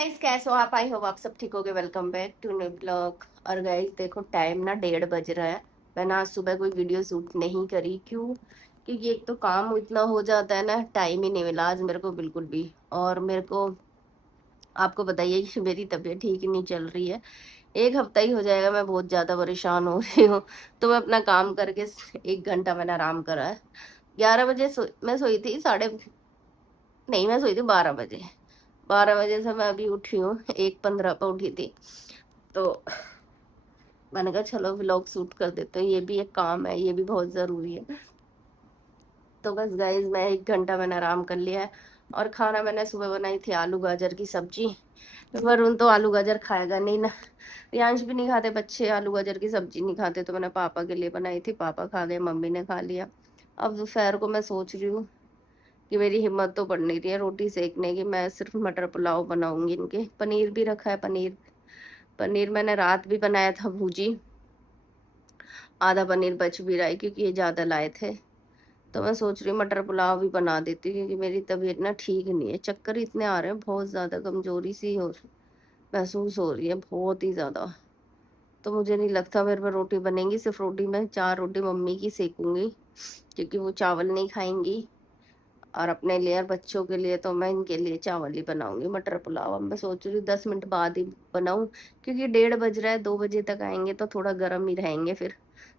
Guys कैसे हो आप। आई होप आप सब ठीक होगे। Welcome back to new blog. और गाइस देखो टाइम ना 1:30 बज रहा है। मैंने आज सुबह कोई वीडियो शूट नहीं करी। क्यों? क्योंकि एक तो काम इतना हो जाता है ना, टाइम ही नहीं मिला आज मेरे को बिल्कुल भी। और मेरे को आपको बताइए कि मेरी तबीयत ठीक ही नहीं चल रही है। एक हफ्ता ही हो जाएगा, मैं बहुत ज्यादा परेशान हो रही हूँ। तो मैं अपना काम करके 1 घंटा मैंने आराम करा है। 11 बजे मैं सोई थी, साढ़े नहीं, मैं सोई थी 12 बजे। 12 बजे से मैं अभी उठी हूँ, 1:15 पर उठी थी। तो मैंने कहा चलो व्लॉग शूट कर देते हैं, ये भी एक काम है, ये भी बहुत जरूरी है। तो बस गाइज मैं 1 घंटा मैंने आराम कर लिया है। और खाना मैंने सुबह बनाई थी आलू गाजर की सब्जी। वरुण तो आलू गाजर खाएगा नहीं ना, रियांश भी नहीं खाते बच्चे, आलू गाजर की सब्जी नहीं खाते। तो मैंने पापा के लिए बनाई थी, पापा खा गए, मम्मी ने खा लिया। अब दोपहर को मैं सोच रही हूँ कि मेरी हिम्मत तो पड़ नहीं रही है रोटी सेकने की। मैं सिर्फ मटर पुलाव बनाऊंगी इनके। पनीर भी रखा है, पनीर पनीर मैंने रात भी बनाया था भुजी। आधा पनीर बच भी रहा है क्योंकि ये ज्यादा लाए थे। तो मैं सोच रही हूँ मटर पुलाव भी बना देती हूँ, क्योंकि मेरी तबीयत ना ठीक नहीं है, चक्कर इतने आ रहे हैं, बहुत ज्यादा कमजोरी सी हो महसूस हो रही है, बहुत ही ज्यादा। तो मुझे नहीं लगता मेरे पर रोटी बनेंगी। सिर्फ रोटी मैं 4 रोटी मम्मी की सेकूंगी, क्योंकि वो चावल नहीं खाएंगी। और अपने लिए और बच्चों के लिए तो मैं इनके लिए चावल ही बनाऊंगी, मटर पुलाव। अब मैं सोच रही हूँ 10 मिनट बाद ही बनाऊं, क्योंकि 1:30 बज रहा है, 2 बजे तक आएंगे तो थोड़ा गर्म ही रहेंगे फिर।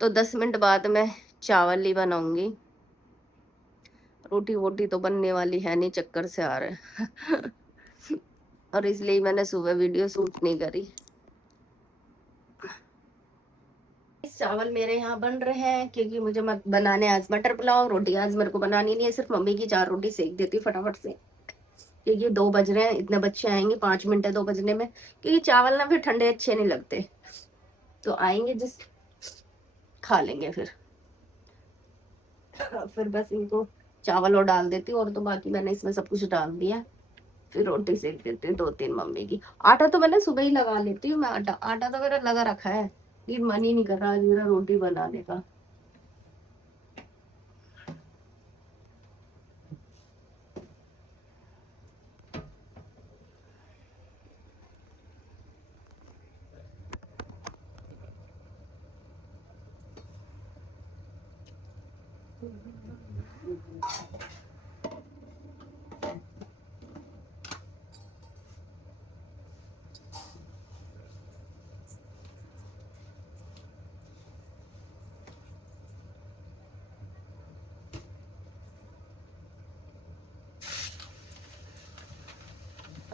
तो 10 मिनट बाद मैं चावल ही बनाऊंगी। रोटी वोटी तो बनने वाली है नहीं, चक्कर से आ रहे हैं। और इसलिए मैंने सुबह वीडियो शूट नहीं करी। चावल मेरे यहाँ बन रहे हैं, क्योंकि मुझे मत बनाने आज मटर पुलाव। रोटी आज मेरे को बनानी नहीं है, सिर्फ मम्मी की 4 रोटी सेक देती हूँ फटाफट से। क्योंकि 2 बज रहे हैं, इतने बच्चे आएंगे, 5 मिनट है 2 बजने में। क्योंकि चावल ना फिर ठंडे अच्छे नहीं लगते। तो आएंगे जिस खा लेंगे फिर। फिर बस इनको चावल और डाल देती हूँ, और तो बाकी मैंने इसमें सब कुछ डाल दिया। फिर रोटी सेक देती हूँ 2-3 मम्मी की। आटा तो मैंने सुबह ही लगा लेती हूँ मैं, आटा आटा तो मेरा लगा रखा है। लेकिन मन ही नहीं कर रहा आज मेरा रोटी बनाने का।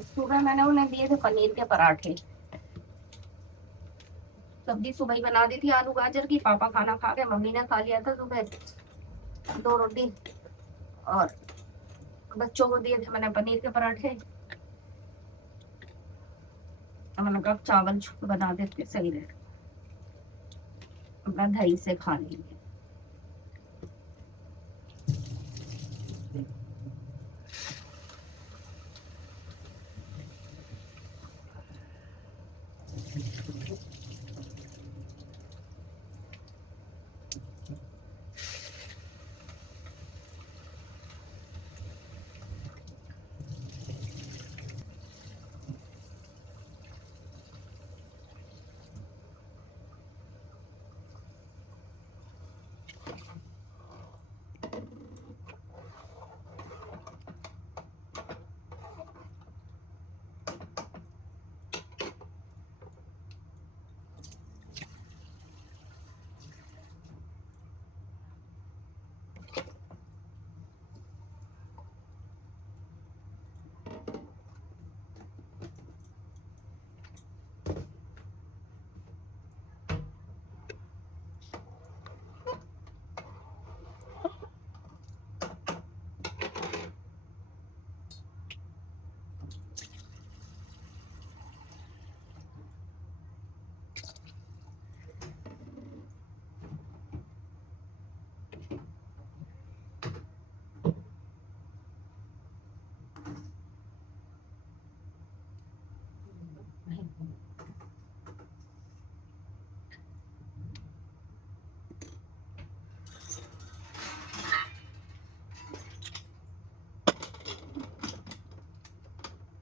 सुबह मैंने उन्हें दिए थे पनीर के पराठे। सब्जी सुबह ही बना दी थी आलू गाजर की, पापा खाना खा गए, मम्मी ने खा लिया था सुबह 2 रोटी। और बच्चों को दिए थे मैंने पनीर के पराठे। अब मैंने कहा चावल बना देते सही रहे, अपना दही से खा लेंगे।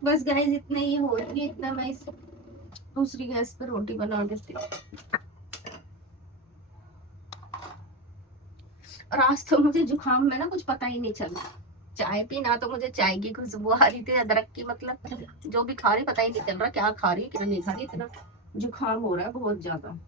बस गाइस इतने ही हो रही है, इतना मैं इस दूसरी गैस पे रोटी बना देती हूँ। और आज तो मुझे जुकाम में ना कुछ पता ही नहीं चला, चाय पी ना तो मुझे चाय की खुशबू आ रही थी, अदरक की, मतलब जो भी खा रही पता ही नहीं चल रहा क्या खा रही क्या नहीं खा रही, इतना जुकाम हो रहा है बहुत ज्यादा।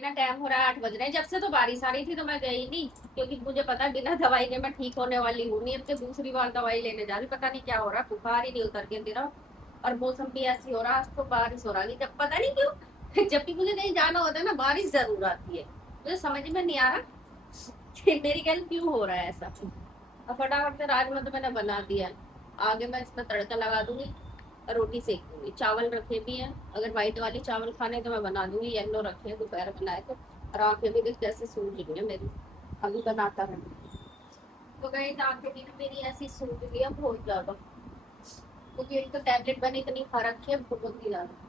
ना टाइम हो रहा है, 8 बज रहे हैं। जब से तो बारिश आ रही थी तो मैं गई नहीं, क्योंकि मुझे पता है बिना दवाई के मैं ठीक होने वाली हूँ नहीं। अब तो दूसरी बार दवाई लेने जा रही, पता नहीं क्या हो रहा है, बुखार ही नहीं उतर के दे रहा। और मौसम भी ऐसी हो रहा है, आज तो बारिश हो रहा है, जब पता नहीं क्यों जब भी मुझे कहीं जाना होता है ना बारिश जरूर आती है। मुझे समझ में नहीं आ रहा कि मेरी ख्याल क्यों हो रहा है ऐसा। अब फटाफट से राजमा तो मैंने बना दिया, आगे मैं इसमें तड़का लगा दूंगी, रोटी सेक दूंगी। चावल रखे भी हैं, अगर व्हाइट वाले चावल खाने तो मैं बना दूंगी, येलो रखे हैं दोपहर बनाए थे। और आंखें भी देख कैसे सूज रही है मेरी, अभी बनाता है तो गई आंखें भी ना मेरी ऐसी सूज रही है बहुत ज्यादा, क्योंकि एक तो टैबलेट मैंने इतनी खा रखी है बहुत ही ज्यादा।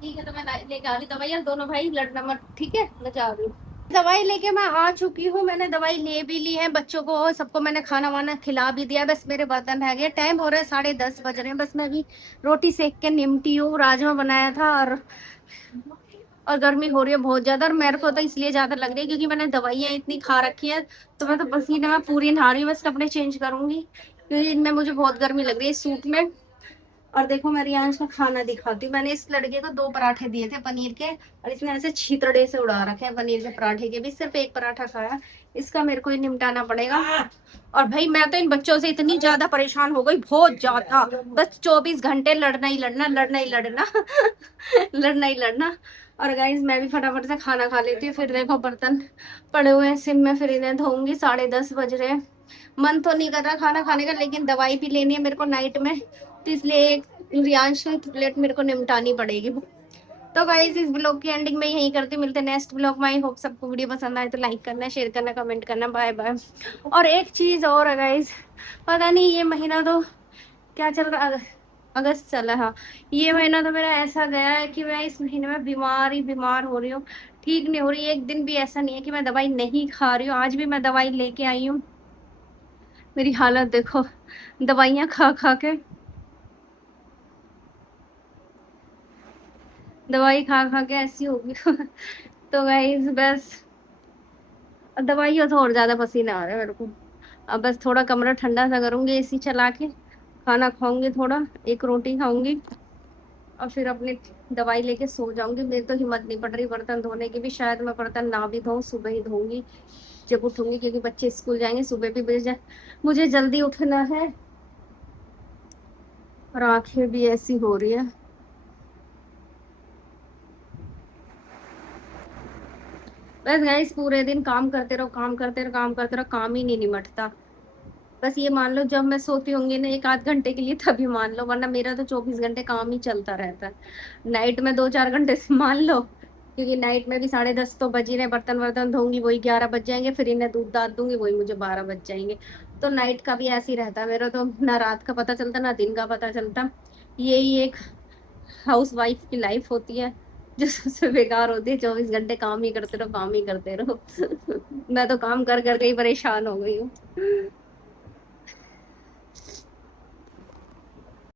ठीक है तो मैं लेके आ रही दवाई, और दोनों भाई लड़ना मत, ठीक है मैं जा रही हूँ। दवाई लेके मैं आ चुकी हूँ, मैंने दवाई ले भी ली है, बच्चों को सबको मैंने खाना वाना खिला भी दिया, बस मेरे बर्तन रह गए। टाइम हो रहा है 10:30 बज रहे हैं, बस मैं भी रोटी सेक के निमटी हूँ। राजमा बनाया था, और गर्मी हो रही है बहुत ज्यादा, और मेरे को तो इसलिए ज्यादा लग रही है क्योंकि मैंने दवाइयाँ इतनी खा रखी है, तो मैं तो पसीने में पूरी नहा रही हूँ, बस कपड़े चेंज करूंगी क्योंकि इनमें मुझे बहुत गर्मी लग रही है इस सूट में। और देखो मैं रियांश का खाना दिखाती हूँ, मैंने इस लड़के को 2 पराठे दिए थे पनीर के, और इसने ऐसे छीतड़े से उड़ा रखे हैं पनीर के पराठे के भी, सिर्फ एक पराठा खाया। इसका मेरे को ही निपटाना पड़ेगा। और भाई मैं तो इन बच्चों से इतनी ज्यादा परेशान हो गई, बहुत ज्यादा, बस 24 घंटे लड़ना ही लड़ना, लड़ना ही लड़ना लड़ना ही लड़ना। और गाइस मैं भी फटाफट से खाना खा लेती हूँ, फिर देखो बर्तन पड़े हुए हैं सिम में, फिर इन्हें धोऊंगी। 10:30 बज रहे हैं, मन तो नहीं कर रहा खाना खाने का, लेकिन दवाई भी लेनी है मेरे को नाइट में, तो इसलिए एक रियांश की प्लेट मेरे को निपटानी पड़ेगी। तो गाइस इस ब्लॉग की एंडिंग में यही करती हूँ, मिलते हैं नेक्स्ट ब्लॉग में। आई होप सबको वीडियो पसंद आए तो लाइक करना, शेयर करना, कमेंट करना। Bye bye. और एक चीज और है गाइस, पता नहीं ये महीना तो क्या चल रहा है, अगस्त चला, हाँ, ये महीना तो मेरा ऐसा गया है कि मैं इस महीने में बीमार ही बीमार हो रही हूँ, ठीक नहीं हो रही। एक दिन भी ऐसा नहीं है कि मैं दवाई नहीं खा रही हूँ, आज भी मैं दवाई लेके आई हूँ। मेरी हालत देखो दवाइयाँ खा खा के, दवाई खा खा के ऐसी होगी तो गाइस बस दवाइयों से और ज्यादा पसीना आ रहा है मेरे को। अब बस थोड़ा कमरा ठंडा सा करूंगी एसी चला के, खाना खाऊंगी, थोड़ा एक रोटी खाऊंगी, और फिर अपनी दवाई लेके सो जाऊंगी। मेरी तो हिम्मत नहीं पड़ रही बर्तन धोने की भी, शायद मैं बर्तन ना भी धोऊं, सुबह ही धोऊंगी जब उठूंगी, क्योंकि बच्चे स्कूल जाएंगे, सुबह भी मुझे जल्दी उठना है, और आंखें भी ऐसी हो रही है। बस गाइस पूरे दिन काम करते रहो, काम करते रहो, काम करते रहो, काम ही नहीं निमटता। बस ये मान लो जब मैं सोती होंगी ना एक आध घंटे के लिए तभी मान लो, वरना मेरा तो 24 घंटे काम ही चलता रहता है। नाइट में 2-4 घंटे से मान लो, क्योंकि नाइट में भी 10:30 तो बज ही रहे, बर्तन वर्तन धोंगी वही 11 बज जाएंगे, फिर इन्हें दूध दाध दूंगी वही मुझे 12 बज जाएंगे। तो नाइट का भी ऐसे ही रहता है मेरा, तो ना रात का पता चलता ना दिन का पता चलता। यही एक हाउस वाइफ की लाइफ होती है जो सबसे बेकार होती है, 24 घंटे काम ही करते रहो, काम ही करते रहो। मैं तो काम कर करके ही परेशान हो गई हूँ।